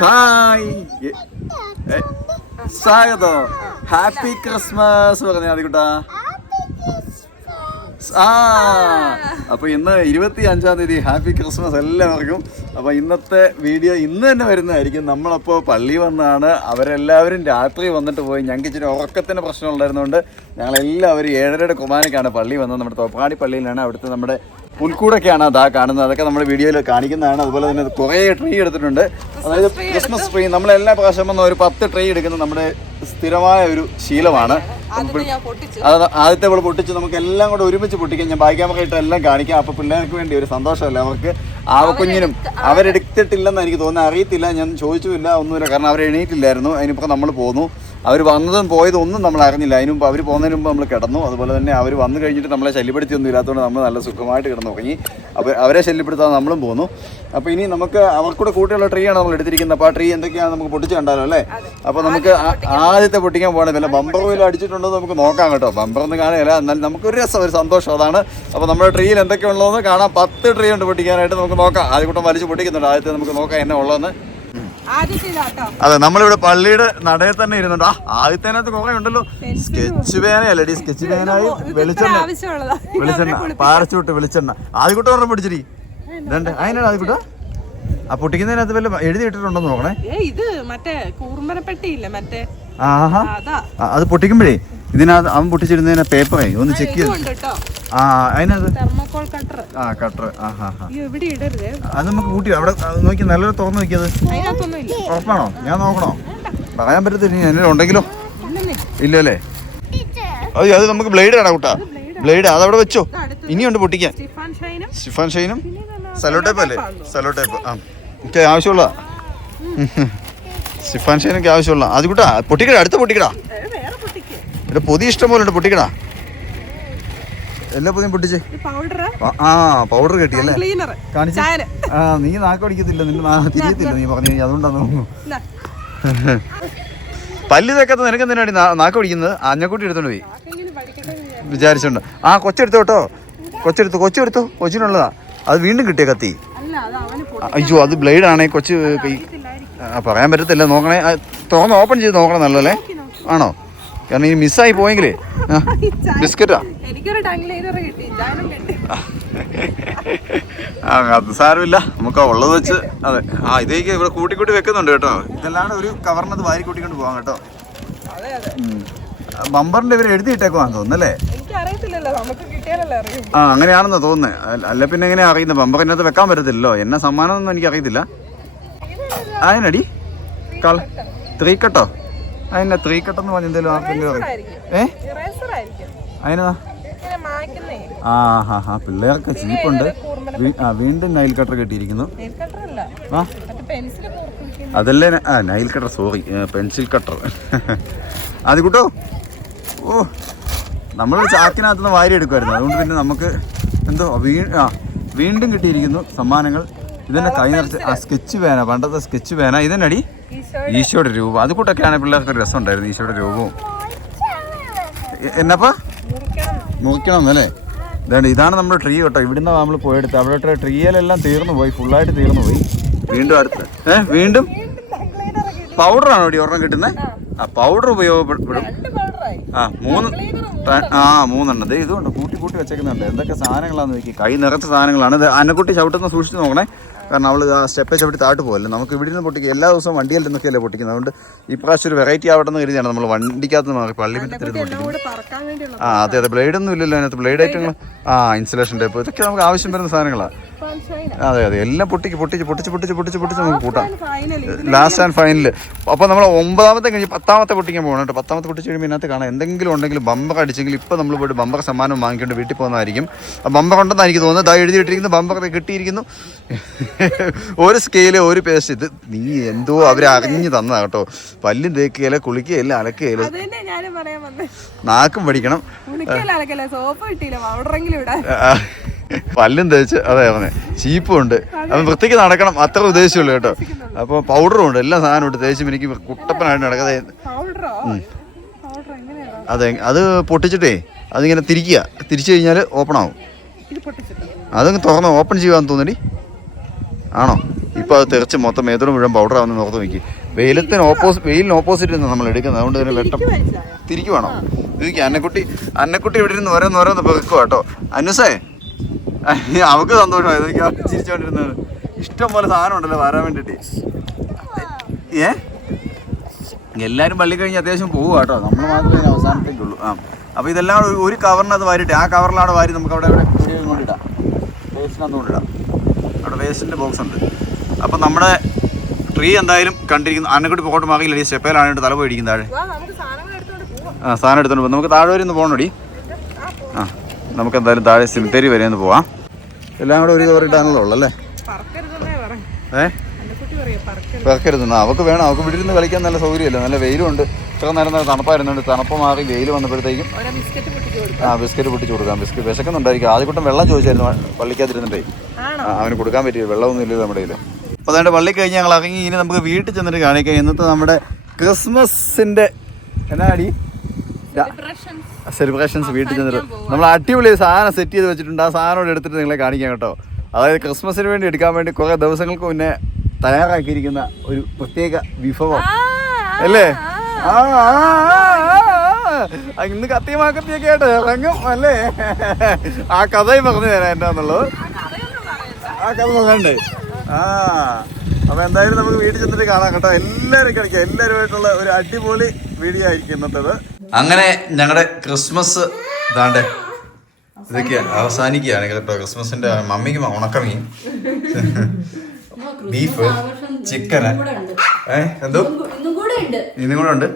Hi, സ്വാഗതം. Happy Christmas പറഞ്ഞ ആദ്യകുട്ടാ. അപ്പൊ ഇന്ന് 25-ാം തീയതി. ഹാപ്പി ക്രിസ്മസ് എല്ലാവർക്കും. അപ്പൊ ഇന്നത്തെ വീഡിയോ ഇന്ന് തന്നെ വരുന്നതായിരിക്കും. നമ്മളപ്പോൾ പള്ളി വന്നാണ്. അവരെല്ലാവരും രാത്രി വന്നിട്ട് പോയി. ഞങ്ങൾക്ക് ഇച്ചിരി ഉറക്കത്തിന് പ്രശ്നം ഉണ്ടായിരുന്നുകൊണ്ട് ഞങ്ങളെല്ലാവരും 7:30 കുർബാനയ്ക്കാണ് പള്ളി വന്നത്. നമ്മുടെ തോപ്പാടി പള്ളിയിലാണ്. അവിടുത്തെ നമ്മുടെ പുൽക്കൂടൊക്കെയാണ് അതാ കാണുന്നത്. അതൊക്കെ നമ്മുടെ വീഡിയോയിൽ കാണിക്കുന്നതാണ്. അതുപോലെ തന്നെ കുറേ ട്രീ എടുത്തിട്ടുണ്ട്. അതായത് ക്രിസ്മസ് ട്രീ നമ്മളെല്ലാ പ്രാവശ്യം വന്ന ഒരു 10 ട്രീ എടുക്കുന്നത് നമ്മുടെ സ്ഥിരമായ ഒരു ശീലമാണ്. അത് ആദ്യത്തെ ഇവിടെ പൊട്ടിച്ച് നമുക്ക് എല്ലാം കൂടെ ഒരുമിച്ച് പൊട്ടിക്കാം. ഞാൻ ബാക്കിയാമൊക്കെ എല്ലാം കാണിക്കാം. അപ്പോൾ പിള്ളേർക്ക് വേണ്ടി ഒരു സന്തോഷമല്ല അവർക്ക്. കുഞ്ഞിനും അവരെടുത്തിട്ടില്ലെന്ന് എനിക്ക് തോന്നുന്നത്. അറിയത്തില്ല, ഞാൻ ചോദിച്ചുമില്ല, ഒന്നുമില്ല. കാരണം അവർ എണീറ്റില്ലായിരുന്നു. അതിനിപ്പോൾ നമ്മൾ പോന്നു. അവർ വന്നതും പോയതും ഒന്നും നമ്മൾ അറിഞ്ഞില്ല. അതിന് മുമ്പ് അവർ പോകുന്നതിന് മുമ്പ് നമ്മൾ കിടന്നു. അതുപോലെ തന്നെ അവർ വന്നു കഴിഞ്ഞിട്ട് നമ്മളെ ശല്യപ്പെടുത്തിയൊന്നും ഇല്ലാത്തതുകൊണ്ട് നമ്മൾ നല്ല സുഖമായിട്ട് കിടന്നു തുടങ്ങി. അപ്പോൾ അവരെ ശല്യപ്പെടുത്താതെ നമ്മളും പോന്നു. അപ്പോൾ ഇനി നമുക്ക് അവർക്കൂടെ കൂട്ടിയുള്ള ട്രീ ആണ് നമ്മൾ എടുത്തിരിക്കുന്നത്. അപ്പോൾ ആ ട്രീ എന്തൊക്കെയാണ് നമുക്ക് പൊട്ടിച്ച് കണ്ടാലോ അല്ലേ? അപ്പോൾ നമുക്ക് ആദ്യത്തെ പൊട്ടിക്കാൻ പോകണം. വല്ല ബമ്പർ ഓയിൽ അടിച്ചിട്ടുണ്ടോ നമുക്ക് നോക്കാം കേട്ടോ. ബമ്പറൊന്നും കാണുകയില്ല, എന്നാൽ നമുക്കൊരു രസം, ഒരു സന്തോഷം അതാണ്. അപ്പോൾ നമ്മുടെ ട്രീയിൽ എന്തൊക്കെ ഉള്ളതെന്ന് കാണാം. 10 ട്രീ ഉണ്ട് പൊട്ടിക്കാനായിട്ട്. നമുക്ക് നോക്കാം. ആദ്യകൂട്ടം വലിച്ച് പൊട്ടിക്കുന്നുണ്ട്. ആദ്യത്തെ നമുക്ക് നോക്കാം എന്നെ ഉള്ളതെന്ന്. അതെ, നമ്മളിവിടെ പള്ളിയുടെ നടയിൽ തന്നെ ഇരുന്നുണ്ട്. ആദ്യത്തേനകത്ത് കുറെ ഉണ്ടല്ലോ. സ്കെച്ച് പേനയല്ലേ? സ്കെച്ച് പേനായി വെളിച്ചെണ്ണ പാരച്ചൂട്ട് വെളിച്ചെണ്ണ. ആദ്യകൂട്ടം ഒരെണ്ണം പിടിച്ചിരി. ഇതണ്ട് അതിനാണ് ആദ്യകൂട്ടം. ആ പൊട്ടിക്കുന്നതിനകത്ത് വല്ല എഴുതിയിട്ടിട്ടുണ്ടോന്ന് നോക്കണേ. ആഹാ, അത് പൊട്ടിക്കുമ്പോഴേ ഇതിനകത്ത് അവൻ പൊട്ടിച്ചിരുന്നതിനെ പേപ്പറേ ഒന്ന് ചെക്ക് ചെയ്ത്. അതിനകത്ത് കട്ടർ. അത് നമുക്ക് കൂട്ടി അവിടെ നോക്കി നല്ലൊരു തുറന്ന് നോക്കിയത്. ഉറപ്പാണോ? ഞാൻ നോക്കണോ? പറയാൻ പറ്റത്തില്ല. എന്തെങ്കിലും ഉണ്ടെങ്കിലോ? ഇല്ലല്ലേ? അത് നമുക്ക് ബ്ലേഡ് ആണ് കൂട്ടാ. ബ്ലേഡ് അതവിടെ വെച്ചോ. ഇനിയുണ്ട് പൊട്ടിക്കാൻ. സ്റ്റിഫാൻ ഷൈനും സെലോ ടേപ്പ് അല്ലേ? Sello tape. എനിക്ക് ആവശ്യമുള്ള സ്റ്റിഫാൻ ഷൈനൊക്കെ ആവശ്യമുള്ള. അത് കൂട്ടാ പൊട്ടിക്കടാ. അടുത്ത പൊട്ടിക്കടാ. ഇവിടെ പൊതി ഇഷ്ടം പോലെ ഉണ്ട്. പൊട്ടിക്കടാ. എല്ലാ പൊതിയും പൊട്ടിച്ച്. പൗഡർ കിട്ടിയല്ലേ? കാണിച്ചു. നീ നാക്കടിക്കത്തില്ല, നിന്റെ തിരിയത്തില്ല. നീ പറഞ്ഞു അതുകൊണ്ടാന്ന് തോന്നുന്നു. പല്ല് തേക്കത്ത് നിനക്ക് എന്തിനാണ് നാക്ക് പിടിക്കുന്നത്? അഞ്ഞക്കൂട്ടി എടുത്തോണ്ട് പോയി വിചാരിച്ചോണ്ട്. കൊച്ചെടുത്തോ കേട്ടോ. കൊച്ചെടുത്തോ. കൊച്ചിനുള്ളതാ. അത് വീണ്ടും കിട്ടിയ കത്തി. അയ്യോ, അത് ബ്ലേഡ് ആണേ. കൊച്ച് പറയാൻ പറ്റത്തില്ല. നോക്കണേ, തുറന്ന് ഓപ്പൺ ചെയ്ത് നോക്കണം. നല്ലല്ലേ? ആണോ? കാരണം ഈ മിസ്സായി പോയെങ്കിലേ. ബിസ്ക്കറ്റാ? അത് സാരമില്ല, നമുക്ക് ഉള്ളത് വെച്ച്. അതെ, ഇതേക്ക് ഇവിടെ കൂട്ടിക്കൂട്ടി വെക്കുന്നുണ്ട് കേട്ടോ. ഇതെല്ലാം ഒരു കവറിനത് വാരി കൂട്ടിക്കൊണ്ട് പോവാം കേട്ടോ. ബമ്പറിന്റെ ഇവർ എഴുതിയിട്ടേക്കുവാന്ന് തോന്നുന്നല്ലേ? അങ്ങനെയാണെന്നാ തോന്നുന്നത്. അല്ല പിന്നെ എങ്ങനെയാ അറിയുന്നത്? ബമ്പറിനകത്ത് വെക്കാൻ പറ്റത്തില്ലല്ലോ. എന്നെ സമ്മാനമൊന്നും എനിക്ക് അറിയത്തില്ല. അതിനടി 3 കട്ടോ? അതിനാ 3 കട്ടെന്ന് പറഞ്ഞ എന്തെങ്കിലും ആർക്കെങ്കിലും അറിയാം? അതിനാ? പിള്ളേർക്ക് ചീപ്പുണ്ട്. വീണ്ടും നൈൽ കട്ടർ കിട്ടിയിരിക്കുന്നു. അതല്ലേ nail cutter, sorry, pencil cutter. അത് കൂട്ടോ. നമ്മളൊരു ചാക്കിനകത്തുനിന്ന് വാരി എടുക്കുമായിരുന്നു. അതുകൊണ്ട് പിന്നെ നമുക്ക് എന്തോ വീണ്ടും കിട്ടിയിരിക്കുന്നു സമ്മാനങ്ങൾ. ഇതെന്നെ കൈ നിറച്ച് സ്കെച്ച് പേന, പണ്ടത്തെ സ്കെച്ച് പേന. ഇതെന്നടി ഈശോയുടെ രൂപം. അത് കൂട്ടൊക്കെയാണ് പിള്ളേർക്ക് ഒരു രസം ഉണ്ടായിരുന്നു. ഈശോയുടെ രൂപവും. എന്നപ്പാ മുറിക്കണം എന്നല്ലേ? ഇതാണ് നമ്മുടെ ട്രീ കേട്ടോ. ഇവിടുന്ന് നമ്മൾ പോയെടുത്ത്. അവിടെ ട്രീയിലെല്ലാം തീർന്നു പോയി, ഫുള്ളായിട്ട് തീർന്നു പോയി. വീണ്ടും അടുത്ത് വീണ്ടും പൗഡറാണോ ഇവിടെ ഒരെണ്ണം കിട്ടുന്നത്? പൗഡർ ഉപയോഗപ്പെടും. 3 ഇതുകൊണ്ട് കൂട്ടി വെച്ചേക്കുന്നുണ്ട്. എന്തൊക്കെ സാധനങ്ങളാന്ന് നോക്കി. കൈ നിറച്ച സാധനങ്ങളാണ്. ഇത് അന്നക്കുട്ടി ചവിട്ടുന്ന സൂക്ഷിച്ച് നോക്കണേ. കാരണം അവൾ സ്റ്റെപ്പേ ചവിട്ടി താട്ട് പോകല്ലേ. നമുക്ക് ഇവിടെ നിന്ന് പൊട്ടിക്കുക. എല്ലാ ദിവസവും വണ്ടിയിൽ നിന്നൊക്കെയല്ലേ പൊട്ടിക്കുന്നത്. അതുകൊണ്ട് ഇപ്രാവശ്യം ഒരു വെറൈറ്റി ആവട്ടെ എന്ന് കരുതിയാണ് നമ്മൾ വണ്ടിക്കകത്ത് മാറി പള്ളി മുറ്റത്തിരുന്ന് പൊട്ടിക്കുന്നത്. അതെ, ബ്ലേഡൊന്നും ഇല്ലല്ലോ അതിനകത്ത്. ബ്ലേഡ് ഐറ്റങ്ങൾ, ഇൻസുലേഷൻ ടേപ്പ്, ഇതൊക്കെ നമുക്ക് ആവശ്യം വരുന്ന സാധനങ്ങളാണ്. അതെ, എല്ലാം പൊട്ടിച്ച് നമുക്ക് കൂട്ടാം. Last and final. അപ്പോൾ നമ്മൾ 9ാമത്തെ കഴിഞ്ഞ് 10ാമത്തെ പൊട്ടിക്കാൻ പോകണം കേട്ടോ. 10ാമത്തെ പൊട്ടിച്ച് കഴിയുമ്പോൾ ഇതിനകത്ത് കാണാം എന്തെങ്കിലും ഉണ്ടെങ്കിൽ ബമ്പർ അടിച്ചെങ്കിൽ ഇപ്പോൾ നമ്മൾ പോയിട്ട് ബമ്പർ സമ്മാനം വാങ്ങിക്കൊണ്ട് വീട്ടിൽ പോകുന്നതായിരിക്കും. ബമ്പർ ഉണ്ടെന്നാണ് എനിക്ക് തോന്നുന്നത്. എഴുതിയിട്ടിരിക്കുന്നു ബമ്പർ കിട്ടിയിരിക്കുന്നു. ഒരു സ്കെയില്, ഒരു പേസ്റ്റ്. ഇത് നീ എന്തോ അവരെ അറിഞ്ഞു തന്നതാ കേട്ടോ. പല്ലും തേക്കുകയില്ല, കുളിക്കുകയില്ല, അലക്കുകയില്ല, നാക്കും പഠിക്കണം. പല്ലും തേച്ച്. അതെ പറഞ്ഞേ. ചീപ്പും ഉണ്ട്. അപ്പം വൃത്തിക്ക് നടക്കണം, അത്ര ഉദ്ദേശമുള്ളൂ കേട്ടോ. അപ്പോൾ പൗഡറും ഉണ്ട്. എല്ലാ സാധനവും ഉണ്ട്. തേച്ചും എനിക്ക് കുട്ടപ്പനായിട്ട് നടക്കാതെ. അതെ, അത് പൊട്ടിച്ചിട്ടേ അതിങ്ങനെ തിരിച്ചു കഴിഞ്ഞാൽ ഓപ്പൺ ആവും. അതങ്ങ് തുറന്ന് ഓപ്പൺ ചെയ്യുവാന്ന് തോന്നടി. ആണോ? ഇപ്പോൾ അത് തെറിച്ച് മൊത്തം മേത്തോട് മുഴുവൻ പൗഡർ ആവുന്ന നോർത്ത് നോക്കി. വെയിലിന് ഓപ്പോസിറ്റ് നിന്ന് നമ്മൾ എടുക്കുന്നത്. അതുകൊണ്ട് തന്നെ വെട്ടം തിരിക്കുവാണോ ഇതിക്ക്? അന്നക്കുട്ടി ഇവിടെ ഇരുന്ന് ഓരോന്ന് പെറുക്കുക കേട്ടോ. അനുസേ അവൾക്ക് സന്തോഷമായി. എനിക്ക് ചിരിച്ചോണ്ടിരുന്നത്. ഇഷ്ടം പോലെ സാധനം ഉണ്ടല്ലോ വരാൻ വേണ്ടിയിട്ട്. എല്ലാവരും പള്ളി കഴിഞ്ഞ് അത്യാവശ്യം പോകുക കേട്ടോ. നമ്മൾ മാത്രമേ ഇതിന് അവസാനത്തേക്കുള്ളൂ. അപ്പോൾ ഇതെല്ലാം ഒരു കവറിനകത്ത് വാരിയിട്ട് ആ കവറിലാണ് വാരി നമുക്ക് അവിടെ കൊണ്ടിടാം. വേസ്റ്റിനകത്ത് കൊണ്ടിടാം. അവിടെ വേസ്റ്റിൻ്റെ ബോക്സ് ഉണ്ട്. അപ്പം നമ്മുടെ ട്രീ എന്തായാലും കണ്ടിരിക്കുന്നു. അന്നക്കുട്ടി പോകോട്ട് മാറിയില്ല. ഈ സ്റ്റെപ്പയിലാണ് തല പോയി ഇരിക്കുന്നത് താഴെ. സാധനം എടുത്തോണ്ട് പോകും. നമുക്ക് താഴെ വരെ ഒന്ന് പോകണോടി. നമുക്ക് എന്തായാലും താഴെ സിമിത്തേരി വരെ ഒന്ന് പോവാം. എല്ലാം കൂടെ ഒരു കവറിട്ടാണല്ലോ ഉള്ളല്ലേ. പറക്കരുതെന്നാ അവൾക്ക് വേണം. അവൾക്ക് ഇവിടെ ഇരുന്ന് കളിക്കാൻ നല്ല സൗകര്യമല്ല. നല്ല വെയിലുണ്ട്. ഇത്ര നേരം തണുപ്പായിരുന്നുണ്ട്. തണുപ്പ് മാറി വെയിൽ വന്നപ്പോഴത്തേക്കും ബിസ്ക്കറ്റ് പൊട്ടിച്ച് കൊടുക്കാം. ബിസ്ക്കറ്റ് വിശക്കുന്നുണ്ടായിരിക്കും. ആദ്യക്കൂട്ടം വെള്ളം ചോദിച്ചായിരുന്നു പള്ളിക്കകത്തിരുന്നിട്ടേ. അവന് കൊടുക്കാൻ പറ്റില്ല. വെള്ളമൊന്നും ഇല്ലല്ലോ നമ്മുടെ കയ്യിൽ. അപ്പോൾ അതുകൊണ്ട് പള്ളി കഴിഞ്ഞ് ഞങ്ങൾ ഇറങ്ങി. ഇനി നമുക്ക് വീട്ടിൽ ചെന്നിട്ട് കാണിക്കാം ഇന്നത്തെ നമ്മുടെ ക്രിസ്മസിൻ്റെ എന്നാടി സെലിബ്രേഷൻസ്. വീട്ടിൽ ചെന്നിട്ട് നമ്മൾ അടിപൊളി സാധനം സെറ്റ് ചെയ്ത് വെച്ചിട്ടുണ്ട്. ആ സാധനം എടുത്തിട്ട് നിങ്ങളെ കാണിക്കാം കേട്ടോ. അതായത് ക്രിസ്മസിന് വേണ്ടി എടുക്കാൻ വേണ്ടി കുറേ ദിവസങ്ങൾക്ക് മുന്നേ തയ്യാറാക്കിയിരിക്കുന്ന ഒരു പ്രത്യേക വിഭവം അല്ലേ. ഇന്ന് കത്തിയൊക്കെ ആയിട്ട് ഇറങ്ങും അല്ലേ. ആ കഥയും പറഞ്ഞു തരാം എന്താന്നുള്ളത്. ആ കഥ പറയണ്ടേ. അപ്പൊ എന്തായാലും നമുക്ക് വീട്ടിൽ ചെന്നിട്ട് കാണാം കേട്ടോ. എല്ലാവരും കളിക്കാം. എല്ലാവരുമായിട്ടുള്ള ഒരു അടിപൊളി വീഡിയോ ആയിരിക്കും ഇന്നത്തേത്. അങ്ങനെ ഞങ്ങളുടെ ക്രിസ്മസ് ഇതാണ്ട് ഇതൊക്കെയാണ് അവസാനിക്കുകയാണ് കേട്ടോ. ക്രിസ്മസിന്റെ മമ്മിക്ക് ഉണക്കമീൻ, ബീഫ്, ചിക്കന്. എന്തോ ഇന്നും കൂടെ ഉണ്ട്.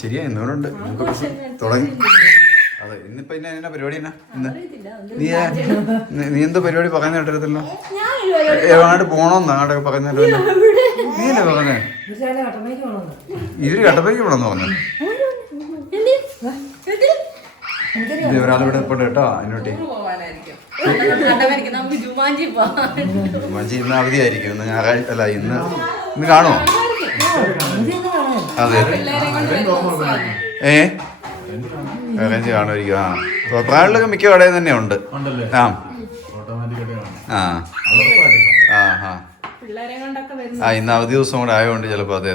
ശരിയാ, ഇന്നും കൂടെ ഉണ്ട്. തുടങ്ങി. അതെ, ഇന്നിപ്പോ എന്നാ പരിപാടി എന്നാ? നീ എന്തോ പരിപാടി പറയുന്ന കേട്ടിരുന്നല്ലോ. എങ്ങാണ്ട് പോണോന്ന് അങ്ങോട്ടൊക്കെ പറയുന്നല്ലോ. നീ അല്ലേ പറഞ്ഞേ ഇവര് കട്ടപ്പയ്ക്ക് പോണെന്ന് പറഞ്ഞു. ഒരാളിവിടെ ഇപ്പോട്ട് കേട്ടോ. അതിനോട്ടി ഇന്ന് അവധിയായിരിക്കും. ഇന്ന് ഞായറാഴ്ച അല്ല. ഇന്ന് കാണുമോ? അതെ അറേഞ്ച് കാണുമായിരിക്കും. പ്രായമുള്ളൊക്കെ മിക്ക കടയിൽ തന്നെ ഉണ്ട്. ഇന്ന് അവധി ദിവസം കൂടെ ആയതുകൊണ്ട് ചിലപ്പോ. അതെ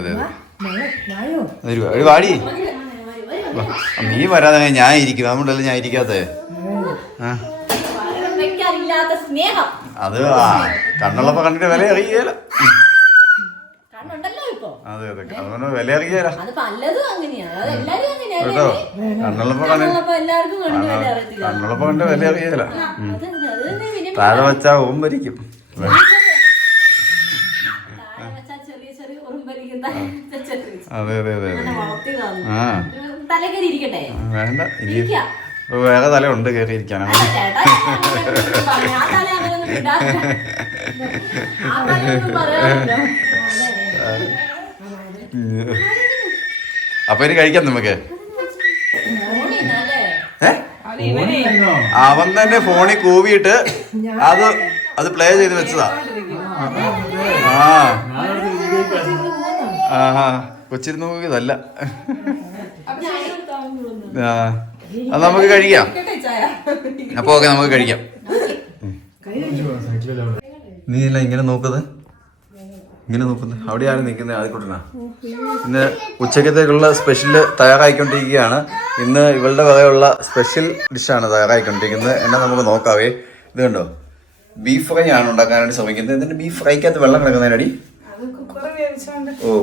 ഒരു വാടി. നീ വരാതെ ഞാൻ ഇരിക്കും. അതുകൊണ്ടല്ലേ ഞാൻ ഇരിക്കാത്തേ. അത് കണ്ണുള്ളപ്പോ കണ്ടിട്ട് വില അറിയില്ല. അതെ അതുകൊണ്ട് വില അറിയില്ല കേട്ടോ. കണ്ണുള്ളപ്പോ കണ്ട് വില അറിയില്ല. താഴെ വെച്ചാ ഓമ്പരിക്കും. അതെ വേണ്ട. ഇനി വേറെ തല ഉണ്ട് കയറിയിരിക്കാനാണ്. അപ്പൊ ഇനി കഴിക്കാം നമുക്ക്. അവൻ തന്നെ ഫോണിൽ കൂവിയിട്ട് അത് പ്ലേ ചെയ്ത് വെച്ചതാ. കൊച്ചിരുന്ന് നോക്കിയതല്ല. അത് നമുക്ക് കഴിക്കാം. അപ്പൊ ഓക്കെ, നമുക്ക് കഴിക്കാം. നീ അല്ല ഇങ്ങനെ നോക്കുന്നത് അവിടെ ആരും നിൽക്കുന്നത്? ആദ്യക്കൂട്ടനാ. ഇന്ന് ഉച്ചക്കത്തേക്കുള്ള സ്പെഷ്യല് തയ്യാറായിക്കൊണ്ടിരിക്കുകയാണ്. ഇന്ന് ഇവളുടെ വകയുള്ള സ്പെഷ്യൽ ഡിഷാണ് തയ്യാറായിക്കൊണ്ടിരിക്കുന്നത്. എന്നാ നമുക്ക് നോക്കാവേ. ഇത് കണ്ടോ, ബീഫ് ഫ്രൈ ആണ് ഉണ്ടാക്കാനായിട്ട് ശ്രമിക്കുന്നത്. എന്നിട്ട് ബീഫ് ഫ്രൈക്കകത്ത് വെള്ളം കിടക്കുന്നതിനടി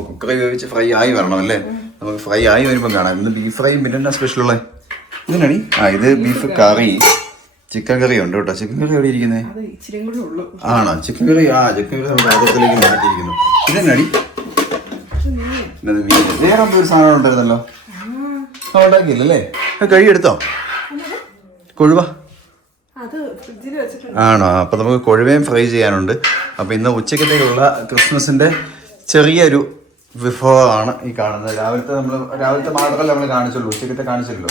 കുക്കറി വേവിച്ച് ഫ്രൈ ആയി വരണം അല്ലേ. നമുക്ക് ഫ്രൈ ആയി വരുമ്പോൾ കാണാം. ഇന്ന് ബീഫ് ഫ്രൈയും പിന്നെ എന്നാ സ്പെഷ്യലുള്ള ഇതിനടി. ഇത് ബീഫ് കറി, ചിക്കൻ കറി ഉണ്ട് കേട്ടോ. ചിക്കൻ കറി എവിടെ ഇരിക്കുന്നത്? ആണോ ചിക്കൻ കറി? ചിക്കൻ കറി നമ്മുടെ പാത്രത്തിലേക്ക് മാറ്റിയിരിക്കുന്നു. ഇതെന്നടി വേറെ ഒരു സാധനം ഉണ്ടായിരുന്നല്ലോ. ഉണ്ടാക്കിയില്ലല്ലേ? കഴിയെടുത്തോ കൊഴുവ? ആണോ? അപ്പൊ നമുക്ക് കൊഴുവയും ഫ്രൈ ചെയ്യാനുണ്ട്. അപ്പൊ ഇന്ന് ഉച്ചക്കത്തേക്കുള്ള ക്രിസ്മസിന്റെ ചെറിയൊരു വിഭവമാണ് ഈ കാണുന്നത്. രാവിലത്തെ മാത്രമല്ല നമ്മൾ കാണിച്ചുള്ളൂ, ഉച്ചക്കത്തെ കാണിച്ചല്ലോ.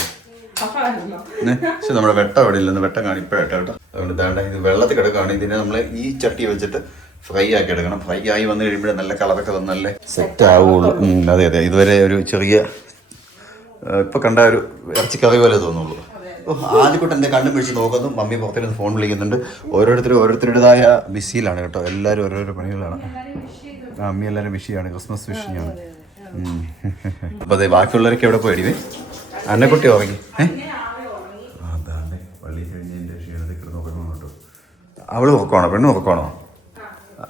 പക്ഷെ നമ്മുടെ വെട്ടം അവിടെ ഇല്ലെന്ന്. വെട്ടം കാണിപ്പോഴട്ടെ കേട്ടോ. അതുകൊണ്ട് വേണ്ട, ഇത് വെള്ളത്തിൽ കിടക്കുകയാണ്. ഇതിനെ നമ്മൾ ഈ ചട്ടി വെച്ചിട്ട് ഫ്രൈ ആക്കി എടുക്കണം. ഫ്രൈ ആയി വന്നു കഴിയുമ്പോഴേ നല്ല കളറൊക്കെ വന്ന് നല്ല സെറ്റ് ആവുള്ളൂ. അതെ ഇതുവരെ ഒരു ചെറിയ ഇപ്പൊ കണ്ട ഒരു ഇറച്ചിക്കറി പോലെ തോന്നുള്ളൂ. ആദ്യക്കൂട്ട് എൻ്റെ കണ്ണും പിടിച്ച് നോക്കുന്നു. മമ്മി പുറത്തേക്ക് ഫോൺ വിളിക്കുന്നുണ്ട്. ഓരോരുത്തരുടേതായ ബിസിയിലാണ് കേട്ടോ. എല്ലാവരും ഓരോരോ പണികളാണ്. അമ്മി എല്ലാവരും വിഷയമാണ്, ക്രിസ്മസ് വിഷയാണ്. അപ്പോൾ അതെ, ബാക്കിയുള്ളവരൊക്കെ എവിടെ പോയി? അന്നക്കുട്ടി ഉറങ്ങി. അതാണ് പള്ളി കഴിഞ്ഞതിൻ്റെ ക്ഷീണത്തിൽ കിടന്ന് ഉറങ്ങണം കേട്ടോ. അവൾ ഉറക്കമാണോ? പെണ്ണ് ഉറക്കമാണോ?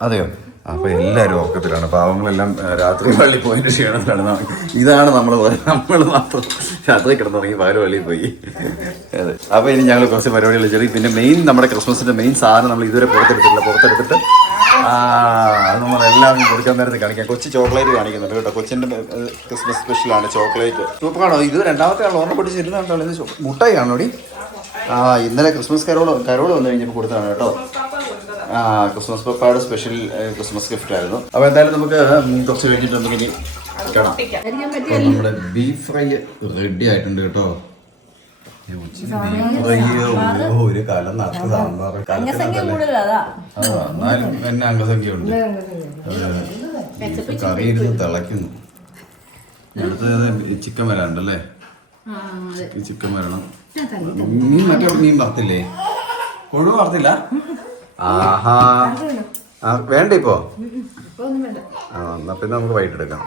അതെയോ? അപ്പോൾ എല്ലാവരും ഉറക്കത്തിലാണ്. പാവങ്ങളെല്ലാം രാത്രി പള്ളി പോയതിൻ്റെ ക്ഷീണത്തിലാണ്. ഇതാണ് നമ്മൾ മാത്രം രാത്രി കിടന്നുറങ്ങി പകൽ പള്ളിയിൽ പോയി. അതെ. അപ്പോൾ ഇനി ഞങ്ങൾ കുറച്ച് പരിപാടികൾ ചെയ്തു. പിന്നെ മെയിൻ നമ്മുടെ ക്രിസ്മസിൻ്റെ മെയിൻ സാധനം നമ്മൾ ഇതുവരെ പുറത്തെടുത്തിട്ട് അത് നമ്മളെല്ലാം കൊടുക്കാൻ നേരത്തെ കാണിക്കാം. കൊച്ചി ചോക്ലേറ്റ് കാണിക്കുന്നുണ്ട് കേട്ടോ. കൊച്ചിൻ്റെ ക്രിസ്മസ് സ്പെഷ്യലാണ് ചോക്ലേറ്റ്. സൂപ്പറാണോ? ഇത് രണ്ടാമത്തെ ആൾ ഓർമ്മ പൊട്ടിച്ച് ഇരുന്നുണ്ടോ? ഇത് മുട്ടായി ആണോ ഡി? ഇന്നലെ ക്രിസ്മസ് കരോൾ വന്നു കഴിഞ്ഞപ്പോൾ കൊടുത്തതാണ് കേട്ടോ. ക്രിസ്മസ് പപ്പായുടെ സ്പെഷ്യൽ ക്രിസ്മസ് ഗിഫ്റ്റ് ആയിരുന്നു. അപ്പോൾ എന്തായാലും നമുക്ക് കുറച്ച് കഴിഞ്ഞിട്ട് നമുക്ക് ഇനി കാണാം. നമ്മുടെ ബീഫ് ഫ്രൈ റെഡി ആയിട്ടുണ്ട് കേട്ടോ. ഒരു കാലം നടത്ത സാമ്പാർ എന്നാലും എന്നെ അംഗസംഖ്യ ഉണ്ട്. കറി ഇരുന്ന് തിളയ്ക്കുന്നു. അടുത്തത് ചിക്കൻ വരാനുണ്ടല്ലേ? ചിക്കൻ വരണം. മീൻ വറുത്തില്ലേ? കൊഴുവ് വറുത്തില്ല? ആഹാ, വേണ്ട ഇപ്പോ? എന്നാ പിന്നെ നമുക്ക് വൈകിട്ടെടുക്കാം.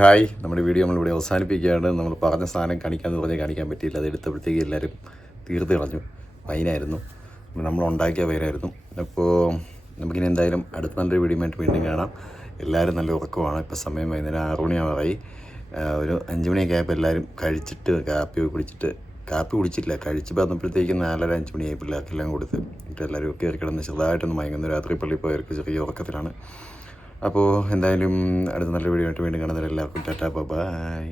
ഹായ്, നമ്മുടെ വീഡിയോ നമ്മളിവിടെ അവസാനിപ്പിക്കുകയാണ്. നമ്മൾ പറഞ്ഞ സാധനം കാണിക്കാമെന്ന് പറഞ്ഞാൽ കാണിക്കാൻ പറ്റിയില്ല. അത് എടുത്തപ്പോഴത്തേക്ക് എല്ലാവരും തീർത്ത് കളഞ്ഞു. വൈനായിരുന്നു, നമ്മൾ ഉണ്ടാക്കിയ വൈനായിരുന്നു. അപ്പോൾ നമുക്കിനി എന്തായാലും അടുത്ത നല്ലൊരു വീഡിയോ ആയിട്ട് വീണ്ടും കാണാം. എല്ലാവരും നല്ല ഉറക്കമാണ്. ഇപ്പോൾ സമയം വൈകുന്നേരം 6 മണിയാവാറായി. ഒരു 5 മണിയൊക്കെ ആയപ്പോൾ എല്ലാവരും കഴിച്ചിട്ട് കാപ്പി കുടിച്ചില്ല. കഴിച്ച് വന്നപ്പോഴത്തേക്കും 4:30-5 മണിയായി. പിള്ളേർക്കെല്ലാം കൊടുത്ത് എന്നിട്ട് എല്ലാവരും കയറി കിടന്ന് ചെറുതായിട്ടൊന്ന് മയങ്ങുന്നു. രാത്രി പള്ളിയിൽ പോയവർക്ക് ചെറിയ ഉറക്കത്തിലാണ്. അപ്പോൾ എന്തായാലും അടുത്ത നല്ല വീഡിയോ ആയിട്ട് വീണ്ടും കാണുന്നവരെല്ലാവർക്കും ടാറ്റാ ബൈ.